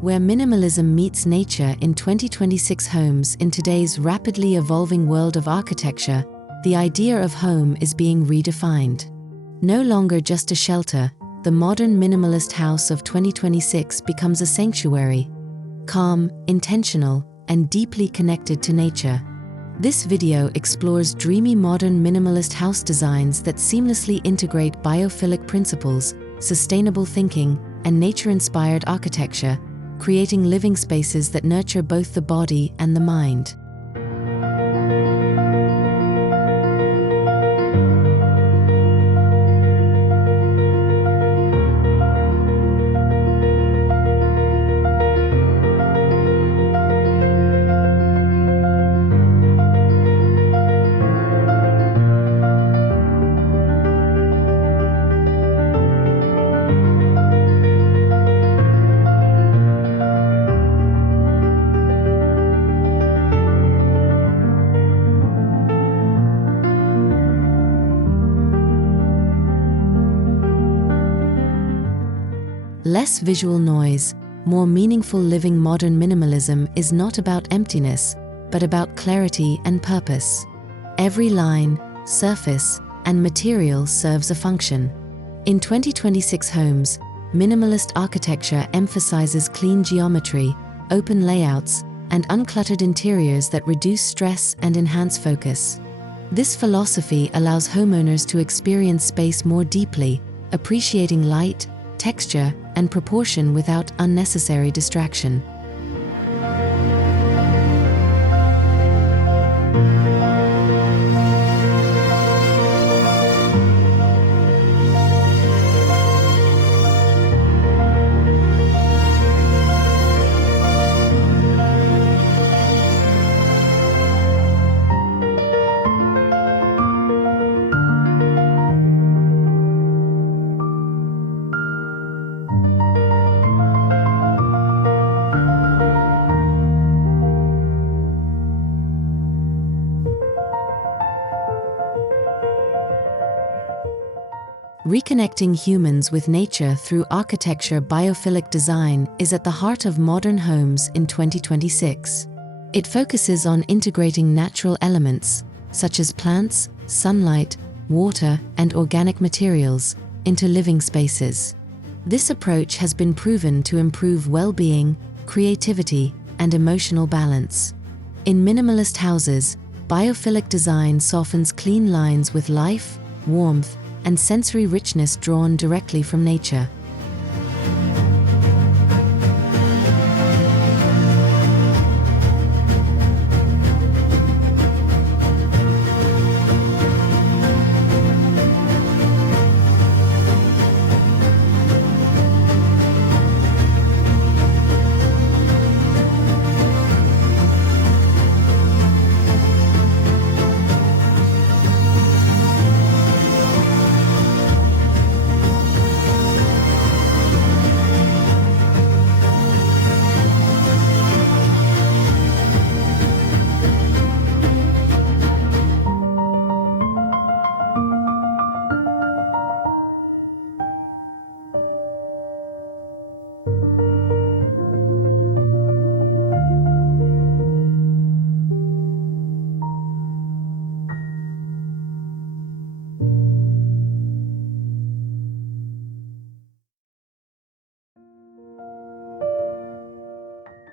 Where minimalism meets nature in 2026 homes. In today's rapidly evolving world of architecture, the idea of home is being redefined. No longer just a shelter, the modern minimalist house of 2026 becomes a sanctuary, calm, intentional, and deeply connected to nature. This video explores dreamy modern minimalist house designs that seamlessly integrate biophilic principles, sustainable thinking, and nature-inspired architecture, creating living spaces that nurture both the body and the mind. Less visual noise, more meaningful living. Modern minimalism is not about emptiness, but about clarity and purpose. Every line, surface, and material serves a function. In 2026 homes, minimalist architecture emphasizes clean geometry, open layouts, and uncluttered interiors that reduce stress and enhance focus. This philosophy allows homeowners to experience space more deeply, appreciating light, texture, and proportion without unnecessary distraction. Reconnecting humans with nature through architecture. Biophilic design is at the heart of modern homes in 2026. It focuses on integrating natural elements, such as plants, sunlight, water, and organic materials, into living spaces. This approach has been proven to improve well-being, creativity, and emotional balance. In minimalist houses, biophilic design softens clean lines with life, warmth, and sensory richness drawn directly from nature.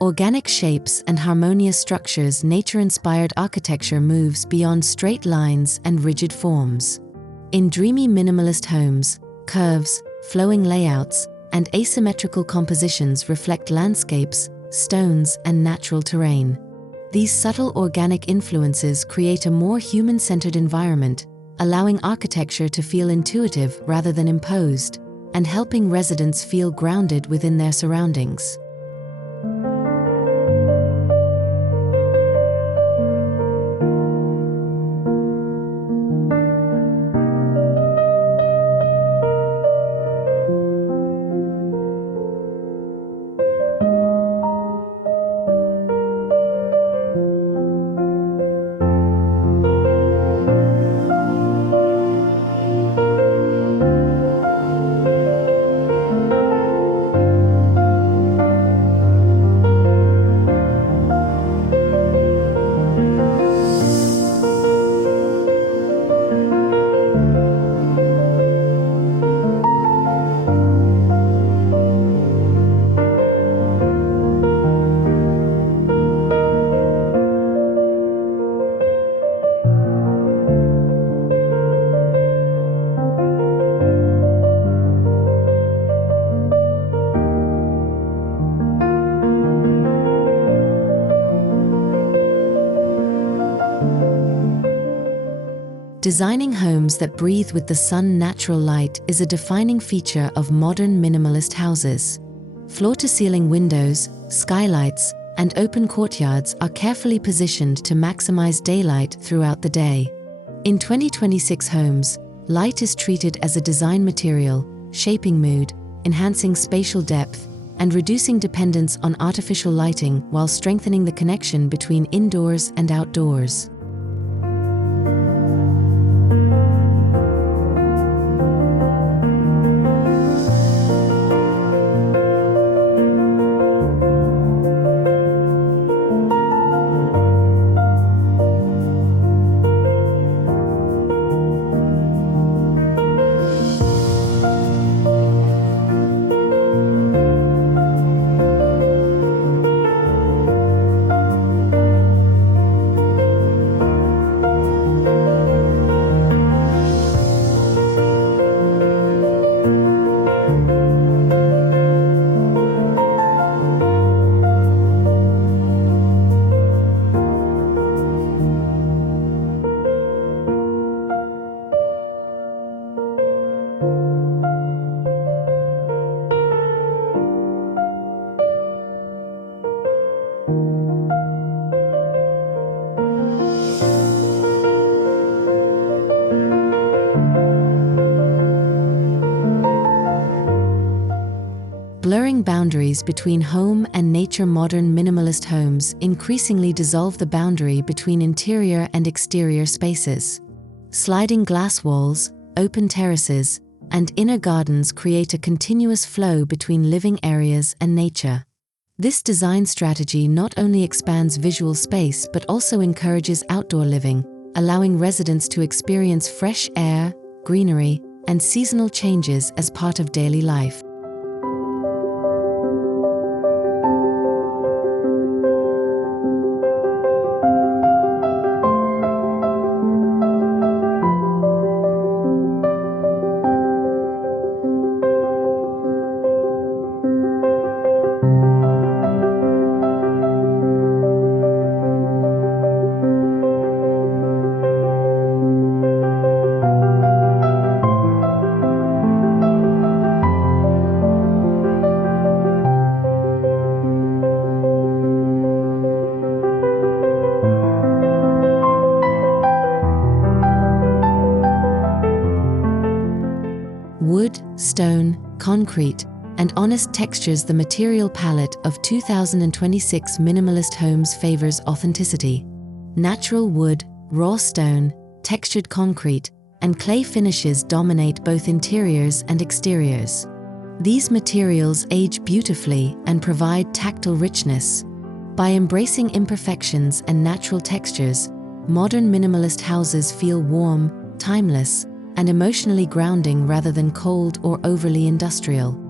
Organic shapes and harmonious structures. Nature-inspired architecture moves beyond straight lines and rigid forms. In dreamy minimalist homes, curves, flowing layouts, and asymmetrical compositions reflect landscapes, stones, and natural terrain. These subtle organic influences create a more human-centered environment, allowing architecture to feel intuitive rather than imposed, and helping residents feel grounded within their surroundings. Designing homes that breathe with the sun's natural light is a defining feature of modern minimalist houses. Floor-to-ceiling windows, skylights, and open courtyards are carefully positioned to maximize daylight throughout the day. In 2026 homes, light is treated as a design material, shaping mood, enhancing spatial depth, and reducing dependence on artificial lighting while strengthening the connection between indoors and outdoors. Blurring boundaries between home and nature. Modern minimalist homes increasingly dissolve the boundary between interior and exterior spaces. Sliding glass walls, open terraces, and inner gardens create a continuous flow between living areas and nature. This design strategy not only expands visual space but also encourages outdoor living, allowing residents to experience fresh air, greenery, and seasonal changes as part of daily life. Wood, stone, concrete, and honest textures. The material palette of 2026 minimalist homes favors authenticity. Natural wood, raw stone, textured concrete, and clay finishes dominate both interiors and exteriors. These materials age beautifully and provide tactile richness. By embracing imperfections and natural textures, modern minimalist houses feel warm, timeless, and emotionally grounding rather than cold or overly industrial.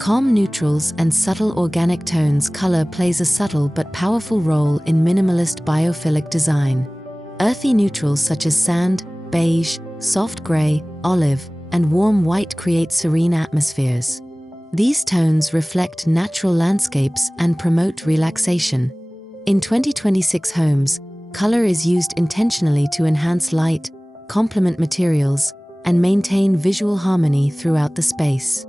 Calm neutrals and subtle organic tones. Color plays a subtle but powerful role in minimalist biophilic design. Earthy neutrals such as sand, beige, soft gray, olive, and warm white create serene atmospheres. These tones reflect natural landscapes and promote relaxation. In 2026 homes, color is used intentionally to enhance light, complement materials, and maintain visual harmony throughout the space.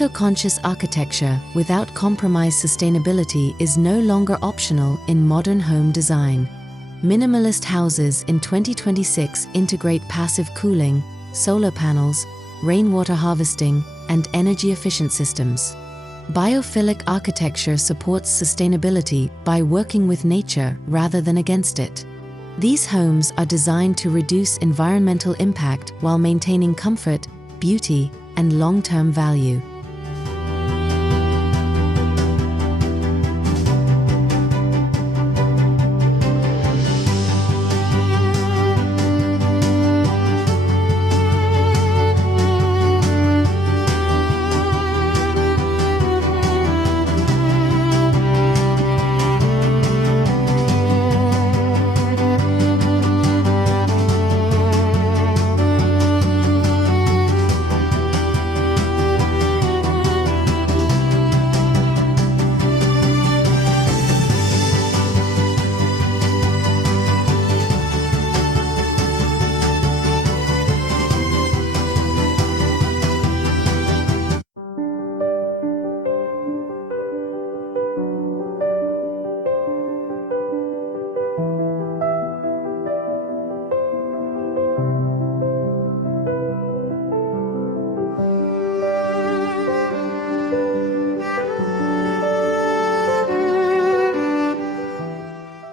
Eco-conscious architecture without compromised sustainability is no longer optional in modern home design. Minimalist houses in 2026 integrate passive cooling, solar panels, rainwater harvesting, and energy-efficient systems. Biophilic architecture supports sustainability by working with nature rather than against it. These homes are designed to reduce environmental impact while maintaining comfort, beauty, and long-term value.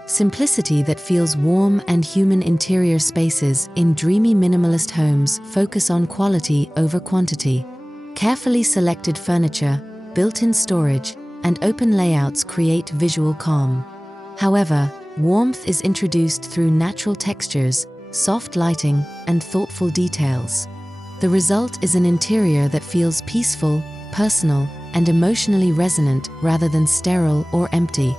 Simplicity that feels warm and human. Interior spaces in dreamy minimalist homes focus on quality over quantity. Carefully selected furniture, built-in storage, and open layouts create visual calm. However, warmth is introduced through natural textures, soft lighting, and thoughtful details. The result is an interior that feels peaceful, personal, and emotionally resonant rather than sterile or empty.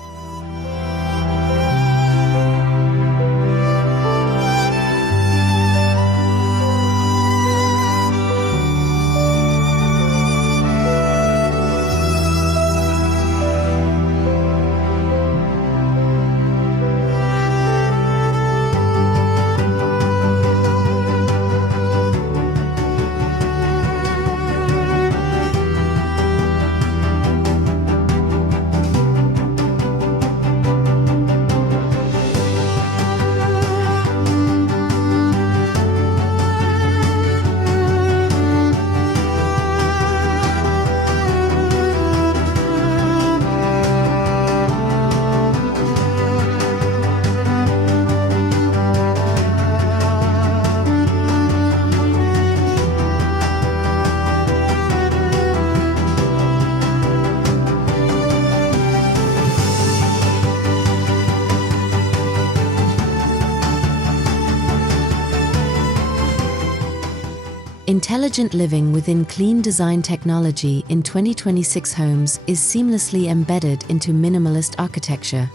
Intelligent living within clean design technology in 2026 homes is seamlessly embedded into minimalist architecture.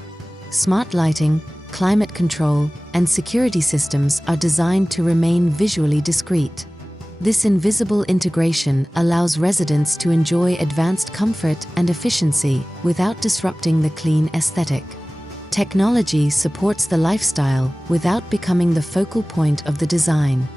Smart lighting, climate control, and security systems are designed to remain visually discreet. This invisible integration allows residents to enjoy advanced comfort and efficiency without disrupting the clean aesthetic. Technology supports the lifestyle without becoming the focal point of the design.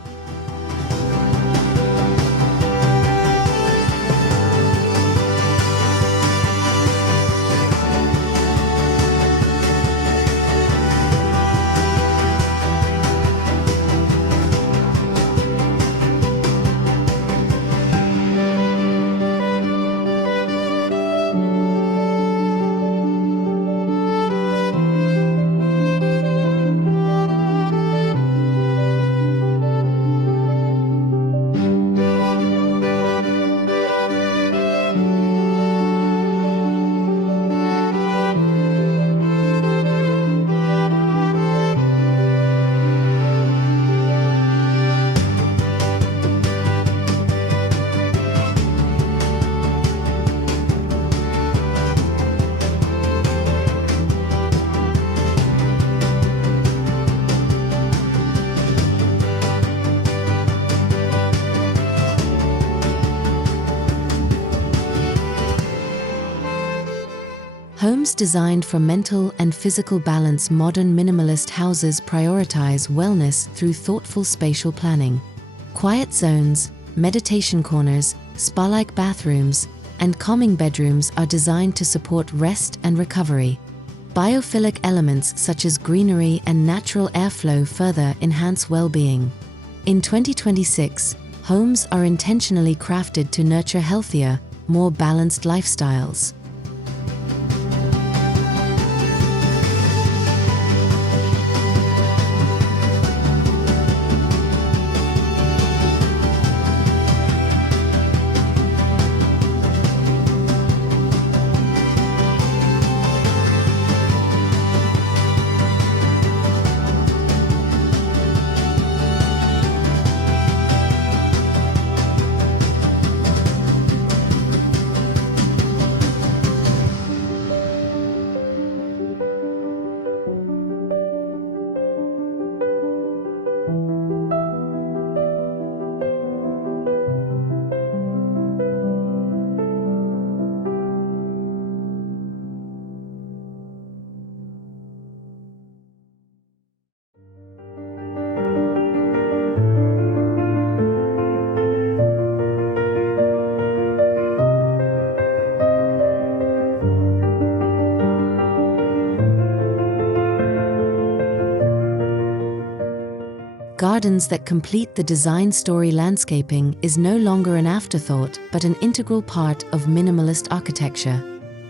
Homes designed for mental and physical balance. Modern minimalist houses prioritize wellness through thoughtful spatial planning. Quiet zones, meditation corners, spa-like bathrooms, and calming bedrooms are designed to support rest and recovery. Biophilic elements such as greenery and natural airflow further enhance well-being. In 2026, homes are intentionally crafted to nurture healthier, more balanced lifestyles. Gardens that complete the design story. Landscaping is no longer an afterthought but an integral part of minimalist architecture.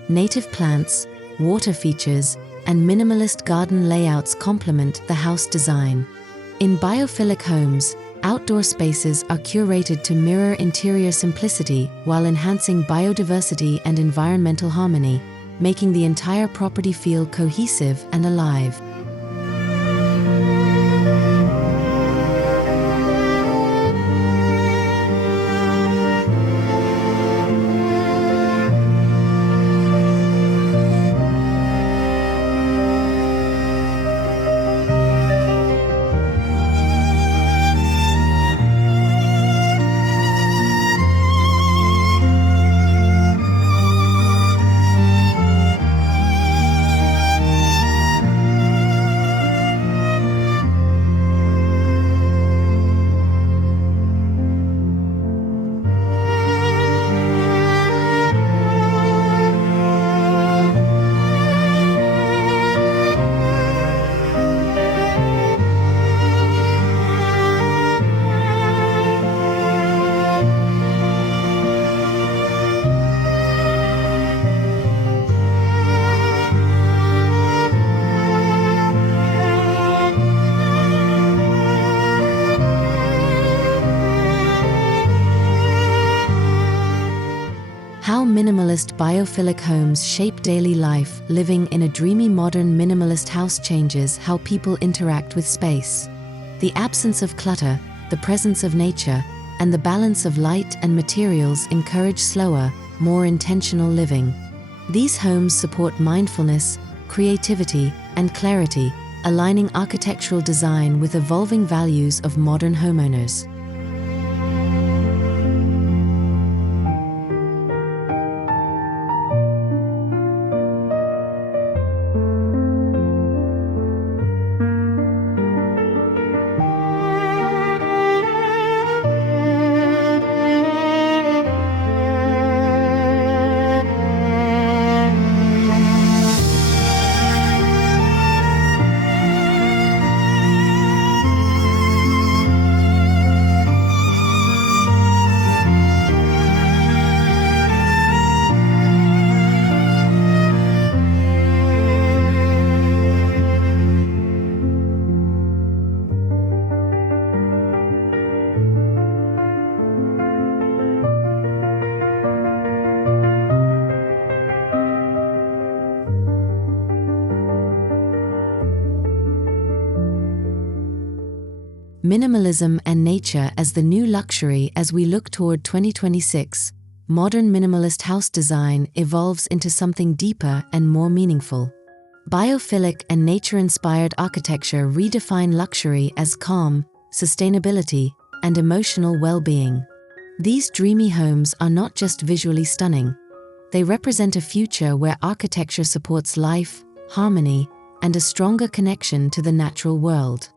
Native plants, water features, and minimalist garden layouts complement the house design. In biophilic homes, outdoor spaces are curated to mirror interior simplicity while enhancing biodiversity and environmental harmony, making the entire property feel cohesive and alive. How minimalist biophilic homes shape daily life. Living in a dreamy modern minimalist house changes how people interact with space. The absence of clutter, the presence of nature, and the balance of light and materials encourage slower, more intentional living. These homes support mindfulness, creativity, and clarity, aligning architectural design with evolving values of modern homeowners. Minimalism and nature as the new luxury. As we look toward 2026, modern minimalist house design evolves into something deeper and more meaningful. Biophilic and nature-inspired architecture redefine luxury as calm, sustainability, and emotional well-being. These dreamy homes are not just visually stunning. They represent a future where architecture supports life, harmony, and a stronger connection to the natural world.